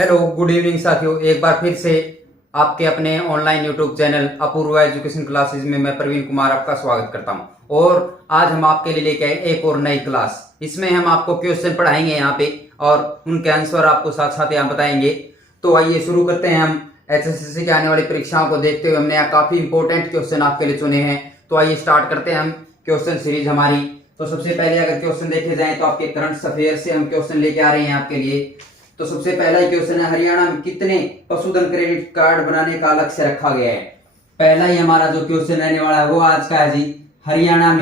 Hello good evening साथियों, एक बार फिर से आपके अपने online YouTube channel Apoorva education classes में मैं प्रवीण कुमार आपका स्वागत करता हूं। और आज हम आपके लिए लेके आए एक और नई क्लास। इसमें हम आपको क्वेश्चन पढ़ाएंगे यहाँ पे और उनके आंसर आपको साथ साथ यहाँ बताएंगे। तो आइए शुरू करते हैं। हम एचएसएससी के आने वाली परीक्षाओं को देखते हुए हमने यहाँ काफी इंपॉर्टेंट क्वेश्चन आपके लिए चुने हैं। तो आइए स्टार्ट करते हैं हम क्वेश्चन सीरीज हमारी। तो सबसे पहले अगर क्वेश्चन देखे जाए तो आपके करंट अफेयर से हम क्वेश्चन लेके आ रहे हैं आपके लिए। तो सबसे पहला ही क्वेश्चन है, हरियाणा में कितने पशुधन क्रेडिट कार्ड बनाने का लक्ष्य रखा गया है। पहला ही हमारा जो क्वेश्चन रहने वाला है वो आज का है जी, हरियाणा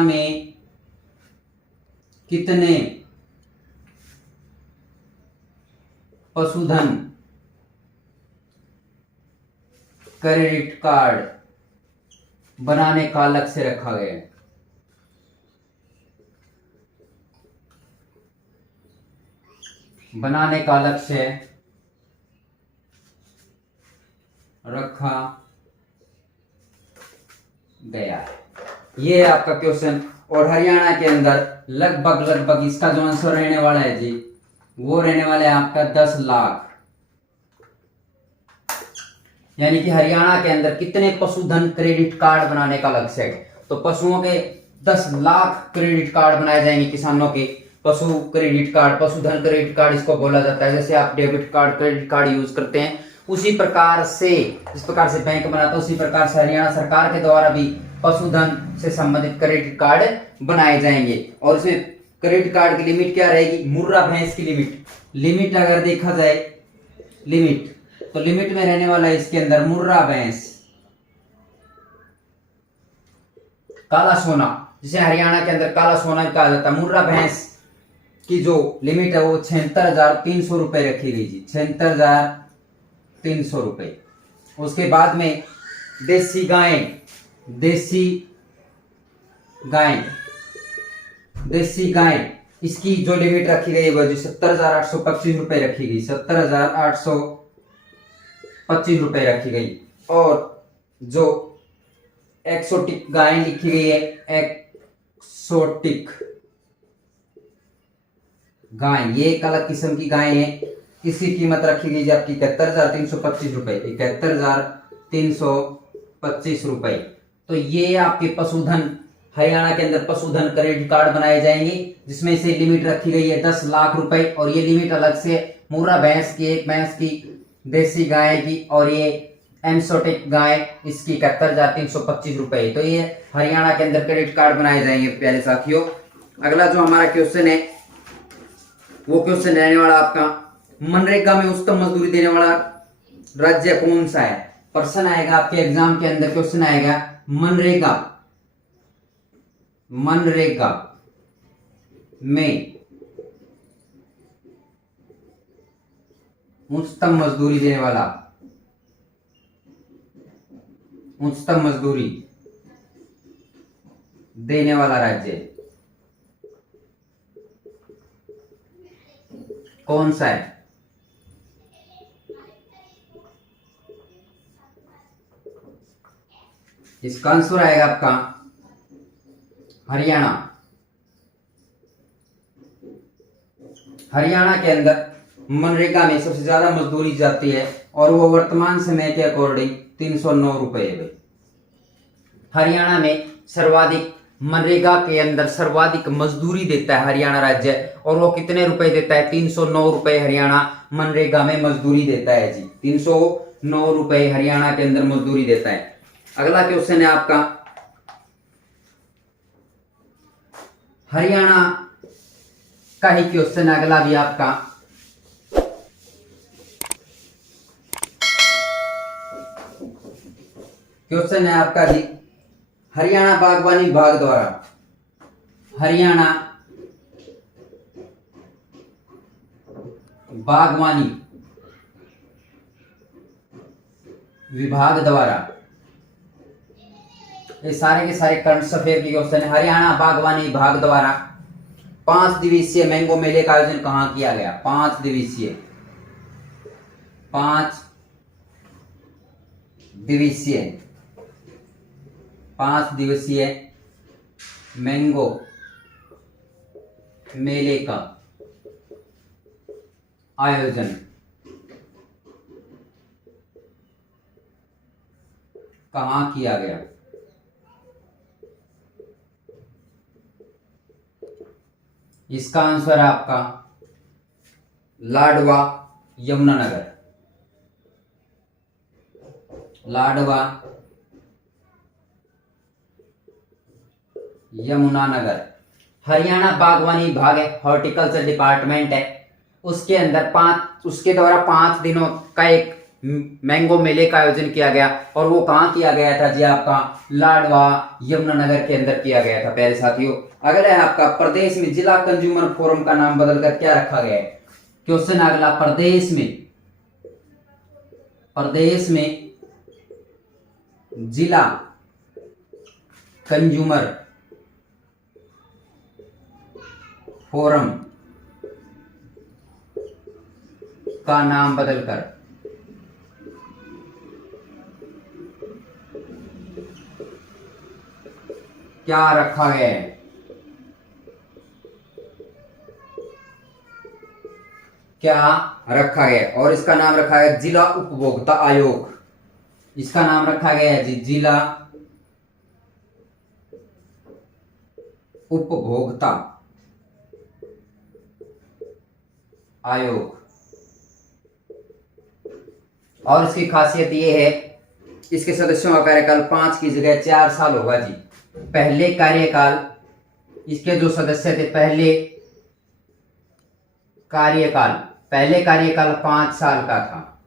में कितने पशुधन क्रेडिट कार्ड बनाने का लक्ष्य रखा गया है। बनाने का लक्ष्य रखा गया है, ये है आपका क्वेश्चन। और हरियाणा के अंदर लगभग इसका जो आंसर रहने वाला है जी, वो रहने वाला है आपका 10 लाख। यानी कि हरियाणा के अंदर कितने पशुधन क्रेडिट कार्ड बनाने का लक्ष्य है। तो पशुओं के 10 लाख क्रेडिट कार्ड बनाए जाएंगे किसानों के। पशु क्रेडिट कार्ड, पशुधन क्रेडिट कार्ड इसको बोला जाता है। जैसे आप debit card, credit card use करते हैं, उसी प्रकार से, जिस प्रकार से बैंक बनाता है उसी प्रकार से हरियाणा सरकार के द्वारा भी पशुधन से संबंधित क्रेडिट कार्ड बनाए जाएंगे। और इसमें क्रेडिट कार्ड की लिमिट क्या रहेगी, मुर्रा भैंस की लिमिट अगर देखा जाए लिमिट, तो लिमिट में रहने वाला है इसके अंदर मुर्रा भैंस, काला सोना, जिसे हरियाणा के अंदर काला सोना कहा जाता है। मुर्रा भैंस की जो लिमिट है वो 76,300 रुपए रखी गई जी, 76,300 रुपए। उसके बाद में देसी गाय इसकी जो लिमिट रखी गई है वो 70,825 रुपए रखी गई, 70,825 रुपए रखी गई। और जो एक्सोटिक गाय लिखी गई है, एक्सोटिक गाय, ये एक अलग किस्म की गाय है, इसकी कीमत रखी गई आपकी 71,325 रुपए, 71,325 रुपए। तो ये आपके पशुधन, हरियाणा के अंदर पशुधन क्रेडिट कार्ड बनाए जाएंगे, जिसमें से लिमिट रखी गई है 10 लाख रुपए। और ये लिमिट अलग से मुर्रा भैंस की, एक भैंस की, देसी गाय की, और ये एम्सोटिक गाय, इसकी 71,325 रुपए। तो ये हरियाणा के अंदर क्रेडिट कार्ड बनाए जाएंगे प्यारे साथियों। अगला जो हमारा क्वेश्चन है वो क्वेश्चन रहने वाला आपका, मनरेगा में उच्चतम मजदूरी देने वाला राज्य कौन सा है। प्रश्न आएगा आपके एग्जाम के अंदर, क्वेश्चन आएगा मनरेगा में उच्चतम मजदूरी देने वाला राज्य कौन सा है। इसका आंसर आएगा आपका हरियाणा। हरियाणा के अंदर मनरेगा में सबसे ज्यादा मजदूरी जाती है और वो वर्तमान समय के अकॉर्डिंग 309 रुपए है। हरियाणा में सर्वाधिक, मनरेगा के अंदर सर्वाधिक मजदूरी देता है हरियाणा राज्य, और वो कितने रुपए देता है, 309 रुपए हरियाणा मनरेगा में मजदूरी देता है जी, 309 रुपए हरियाणा के अंदर मजदूरी देता है। अगला क्वेश्चन है आपका, हरियाणा का ही क्वेश्चन है अगला भी आपका। क्वेश्चन है आपका जी, हरियाणा बागवानी विभाग द्वारा, ये सारे के सारे करंट अफेयर के क्वेश्चन है। हरियाणा बागवानी विभाग द्वारा 5 दिवसीय मैंगो मेले का आयोजन कहां किया गया। 5 दिवसीय मैंगो मेले का आयोजन कहाँ किया गया? इसका आंसर है आपका लाडवा यमुनानगर। लाडवा यमुनानगर हरियाणा बागवानी विभाग है, हॉर्टिकल्चर डिपार्टमेंट है, उसके अंदर उसके द्वारा 5 दिनों का एक मैंगो मेले का आयोजन किया गया। और वो कहाँ किया गया था जी? आपका लाडवा यमुनानगर के अंदर किया गया था प्यारे साथियों। अगला है आपका प्रदेश में जिला कंज्यूमर फोरम का नाम बदलकर क्या रखा गया है? क्वेश्चन अगला, प्रदेश में जिला कंज्यूमर फोरम का नाम बदलकर क्या रखा गया है? क्या रखा गया? और इसका नाम रखा गया जिला उपभोक्ता आयोग। इसका नाम रखा गया है जी जिला उपभोक्ता आयोग। और इसकी खासियत ये है, इसके सदस्यों का कार्यकाल 5 की जगह 4 साल होगा जी। पहले कार्यकाल इसके जो सदस्य थे, पहले कार्यकाल 5 साल का था,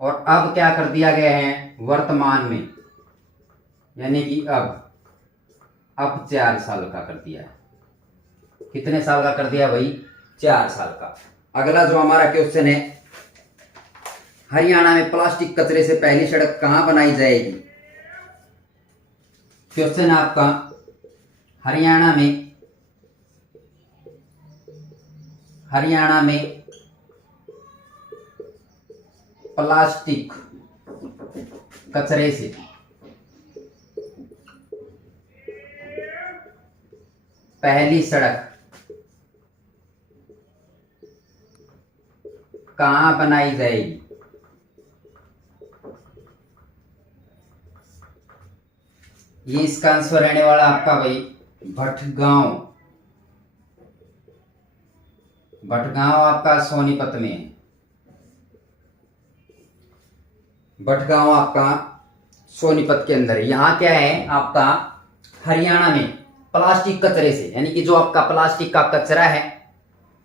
और अब क्या कर दिया गया है वर्तमान में, यानी कि अब 4 साल का कर दिया है। कितने साल का कर दिया भाई? 4 साल का। अगला जो हमारा क्वेश्चन है, हरियाणा में प्लास्टिक कचरे से पहली सड़क कहां बनाई जाएगी? क्वेश्चन आपका, हरियाणा में प्लास्टिक कचरे से पहली सड़क कहां बनाई जाएगी? ये इसका आंसर रहने वाला आपका भाई भटगांव आपका सोनीपत में है। भटगांव आपका सोनीपत के अंदर है। यहाँ क्या है आपका, हरियाणा में प्लास्टिक कचरे से, यानी कि जो आपका प्लास्टिक का कचरा है,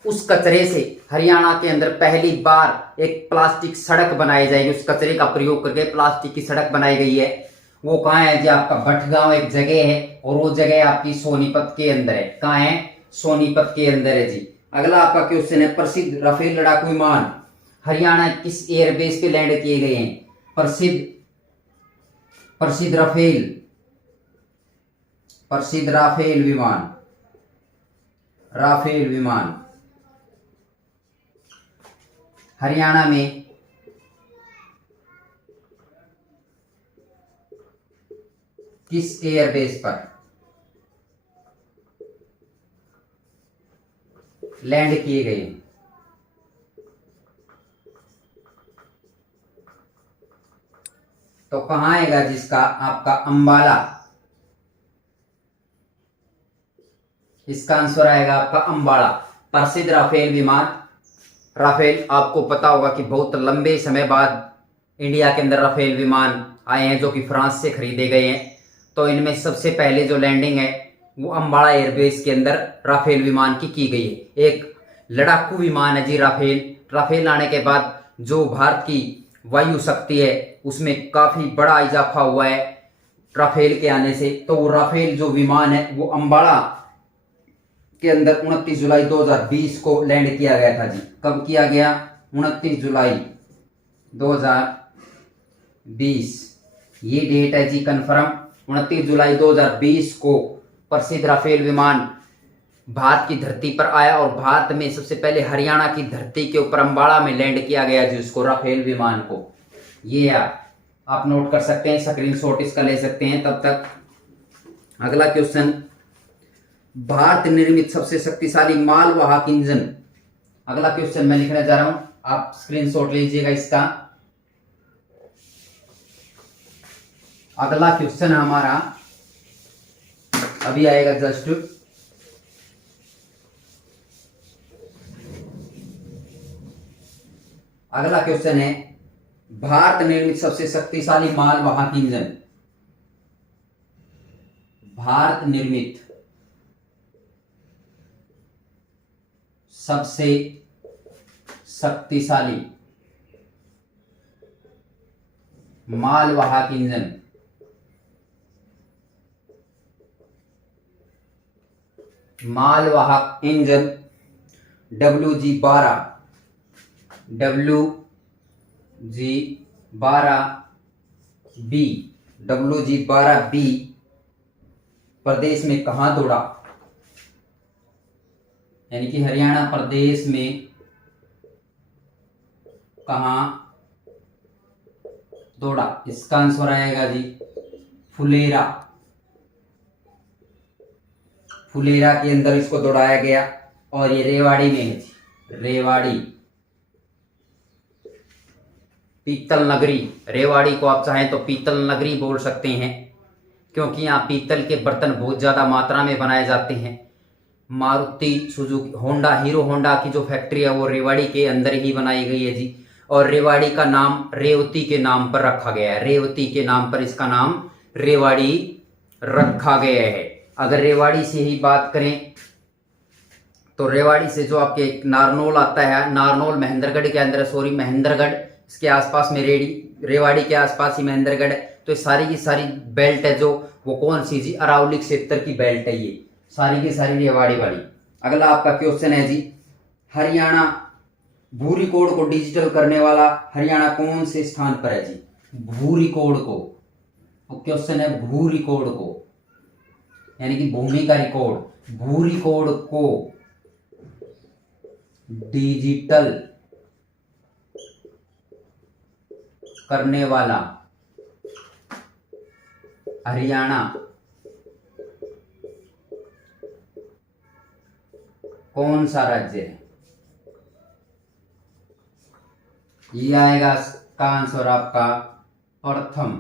उस कचरे से हरियाणा के अंदर पहली बार एक प्लास्टिक सड़क बनाई जाएगी। उस कचरे का प्रयोग करके प्लास्टिक की सड़क बनाई गई है। वो कहाँ है जी? आपका भटगांव एक जगह है, और वो जगह आपकी सोनीपत के अंदर है। कहाँ है? सोनीपत के अंदर है जी। अगला आपका क्वेश्चन है, प्रसिद्ध राफेल लड़ाकू विमान हरियाणा किस एयरबेस पे लैंड किए गए हैं? प्रसिद्ध राफेल विमान हरियाणा में किस एयरबेस पर लैंड किए गए? तो कहां आएगा जिसका आपका अंबाला। इसका आंसर आएगा आपका अंबाला। प्रसिद्ध राफेल विमान, राफेल आपको पता होगा कि बहुत लंबे समय बाद इंडिया के अंदर राफेल विमान आए हैं, जो कि फ्रांस से खरीदे गए हैं। तो इनमें सबसे पहले जो लैंडिंग है वो अंबाला एयरबेस के अंदर राफेल विमान की गई है। एक लड़ाकू विमान है जी राफेल आने के बाद जो भारत की वायु शक्ति है उसमें काफी बड़ा इजाफा हुआ है राफेल के आने से। तो वो राफेल जो विमान है वो अंबाला के अंदर 29 जुलाई 2020 को लैंड किया गया था जी। कब किया गया? 29 जुलाई 2020, ये डेट है जी कंफर्म। 29 जुलाई 2020 को प्रसिद्ध राफेल विमान भारत की धरती पर आया, और भारत में सबसे पहले हरियाणा की धरती के ऊपर अंबाला में लैंड किया गया जी उसको, राफेल विमान को। ये आप नोट कर सकते हैं, स्क्रीनशॉट इसका ले सकते हैं। तब तक अगला क्वेश्चन, भारत निर्मित सबसे शक्तिशाली मालवाहक इंजन। अगला क्वेश्चन मैं लिखने जा रहा हूं, आप स्क्रीनशॉट लीजिएगा इसका। अगला क्वेश्चन हमारा अभी आएगा जस्ट। अगला क्वेश्चन है, भारत निर्मित सबसे शक्तिशाली मालवाहक इंजन। भारत निर्मित सबसे शक्तिशाली मालवाहक इंजन। मालवाहक इंजन WG-12 WG-12B WG-12B प्रदेश में कहां दौड़ा? यानी कि हरियाणा प्रदेश में कहां दौड़ा? इसका आंसर आएगा जी फुलेरा। फुलेरा के अंदर इसको दौड़ाया गया और ये रेवाड़ी में है जी, रेवाड़ी पीतल नगरी। रेवाड़ी को आप चाहें तो पीतल नगरी बोल सकते हैं, क्योंकि यहाँ पीतल के बर्तन बहुत ज्यादा मात्रा में बनाए जाते हैं। Maruti Suzuki Honda hero Honda की जो फैक्ट्री है वो रेवाड़ी के अंदर ही बनाई गई है जी। और रेवाड़ी का नाम रेवती के नाम पर रखा गया है। रेवती के नाम पर इसका नाम रेवाड़ी रखा गया है। अगर रेवाड़ी से ही बात करें तो रेवाड़ी से जो आपके नारनौल आता है, नारनौल महेंद्रगढ़ के अंदर, सॉरी महेंद्रगढ़, इसके आसपास में रेवाड़ी के आसपास ही महेंद्रगढ़ है। तो सारी की सारी बेल्ट है जो वो कौन सी जी? अरावली क्षेत्र की बेल्ट है ये, सारी की सारी रेवाड़ी वाली। अगला आपका क्वेश्चन है जी, हरियाणा भू रिकॉर्ड को डिजिटल करने वाला हरियाणा कौन से स्थान पर है जी? भू रिकॉर्ड को, तो क्वेश्चन है भू रिकॉर्ड को, यानी कि भूमि का रिकॉर्ड, भू रिकॉर्ड को डिजिटल करने वाला हरियाणा कौन सा राज्य है? ये आएगा इसका आंसर आपका प्रथम,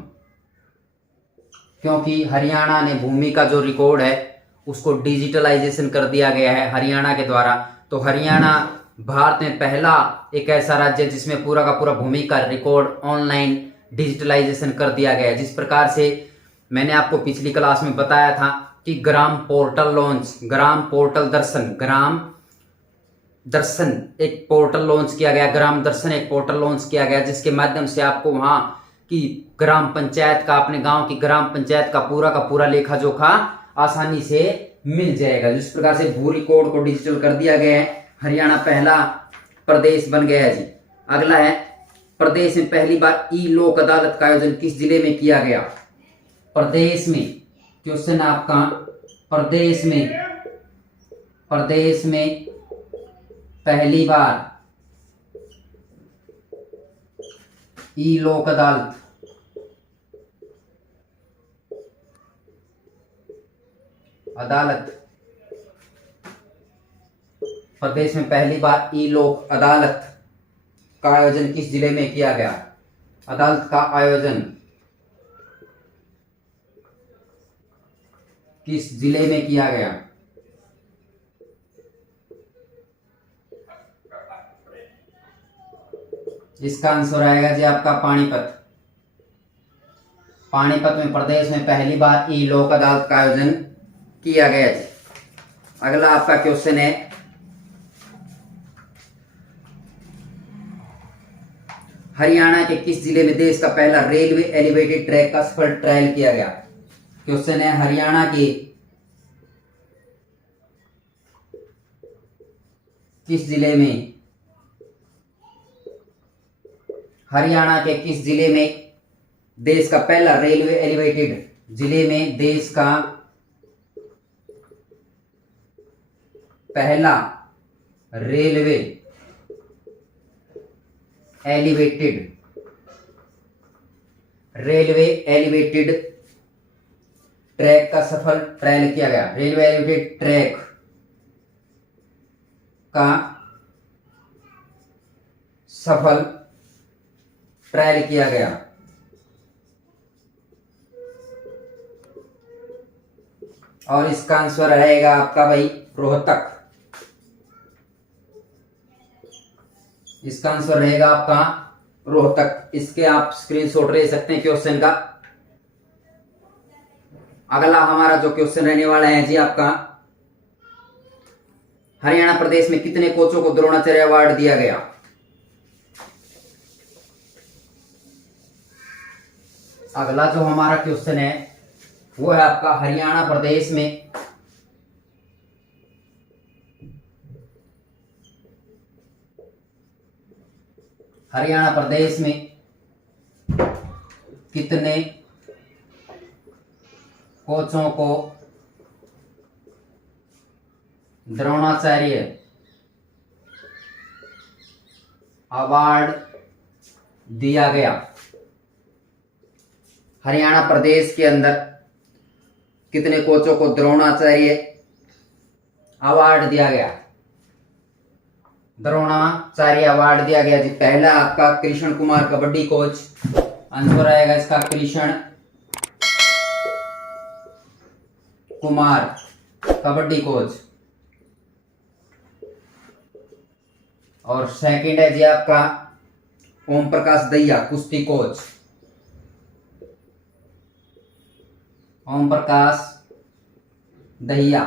क्योंकि हरियाणा ने भूमि का जो रिकॉर्ड है उसको डिजिटलाइजेशन कर दिया गया है हरियाणा के द्वारा। तो हरियाणा भारत में पहला एक ऐसा राज्य है जिसमें पूरा का पूरा भूमि का रिकॉर्ड ऑनलाइन डिजिटलाइजेशन कर दिया गया है। जिस प्रकार से मैंने आपको पिछली क्लास में बताया था कि ग्राम पोर्टल लॉन्च, ग्राम पोर्टल दर्शन, ग्राम दर्शन एक पोर्टल लॉन्च किया गया, ग्राम दर्शन एक पोर्टल लॉन्च किया गया, जिसके माध्यम से आपको वहां की ग्राम पंचायत का, अपने गांव की ग्राम पंचायत का पूरा लेखा जोखा आसानी से मिल जाएगा। जिस प्रकार से भू रिकॉर्ड को डिजिटल कर दिया गया है, हरियाणा पहला प्रदेश बन गया है जी। अगला है, प्रदेश में पहली बार ई लोक अदालत का आयोजन किस जिले में किया गया? प्रदेश में, क्वेश्चन आपका प्रदेश में पहली बार ई लोक अदालत प्रदेश में पहली बार ई लोक अदालत का आयोजन किस जिले में किया गया? अदालत का आयोजन किस जिले में किया गया? इसका आंसर आएगा जी आपका पानीपत। पानीपत में प्रदेश में पहली बार ई लोक अदालत का आयोजन किया गया जी। अगला आपका क्वेश्चन है, हरियाणा के किस जिले में देश का पहला रेलवे एलिवेटेड ट्रैक का सफल ट्रायल किया गया? क्वेश्चन है, हरियाणा के किस जिले में, हरियाणा के किस जिले में देश का पहला रेलवे एलिवेटेड, जिले में देश का पहला रेलवे एलिवेटेड ट्रैक का सफल ट्रायल किया गया। रेलवे लिमिटेड ट्रैक का सफल ट्रायल किया गया। और इसका आंसर रहेगा आपका भाई रोहतक। इसका आंसर रहेगा आपका रोहतक। इसके आप स्क्रीनशॉट ले सकते हैं क्वेश्चन का। अगला हमारा जो क्वेश्चन रहने वाला है जी आपका, हरियाणा प्रदेश में कितने कोचों को द्रोणाचार्य अवार्ड दिया गया? अगला जो हमारा क्वेश्चन है वो है आपका, हरियाणा प्रदेश में कितने कोचों को द्रोणाचार्य अवार्ड दिया गया? हरियाणा प्रदेश के अंदर कितने कोचों को द्रोणाचार्य अवार्ड दिया गया? द्रोणाचार्य अवार्ड दिया गया जी। पहला आपका कृष्ण कुमार कबड्डी कोच, आंसर आएगा इसका कृष्ण कुमार कबड्डी कोच। और सेकंड है जी आपका ओम प्रकाश दहिया कुश्ती कोच। ओम प्रकाश दहिया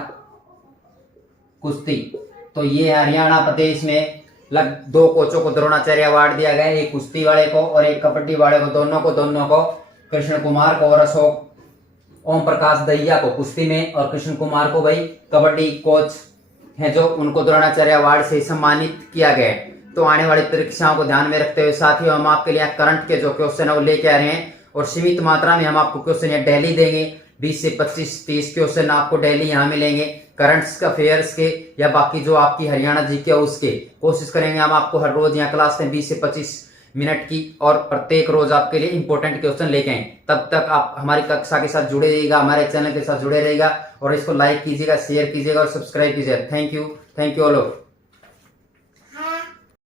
कुश्ती। तो ये हरियाणा प्रदेश में दो कोचों को द्रोणाचार्य अवार्ड दिया गया, एक कुश्ती वाले को और एक कबड्डी वाले को, दोनों को कृष्ण कुमार को और अशोक ओम प्रकाश दहिया को कुश्ती में और कृष्ण कुमार को भाई कबड्डी कोच हैं जो उनको द्रोणाचार्य अवार्ड से सम्मानित किया गया है। तो आने वाली परीक्षाओं को ध्यान में रखते हुए साथियों हम आपके लिए करंट के जो क्वेश्चन है वो लेके आ रहे हैं और सीमित मात्रा में हम आपको क्वेश्चन ये डेली देंगे। 20 से 25-30 क्वेश्चन आपको डेली यहाँ मिलेंगे, करंट्स का, अफेयर्स के या बाकी जो आपकी हरियाणा जीके उसके। कोशिश करेंगे हम आपको हर रोज यहाँ क्लास में 20 से 25 मिनट की और प्रत्येक रोज आपके लिए इंपॉर्टेंट क्वेश्चन लेके आए। तब तक आप हमारी कक्षा के साथ जुड़े रहिएगा, हमारे चैनल के साथ जुड़े रहिएगा और इसको लाइक कीजिएगा, शेयर कीजिएगा और सब्सक्राइब कीजिएगा। Thank you all of.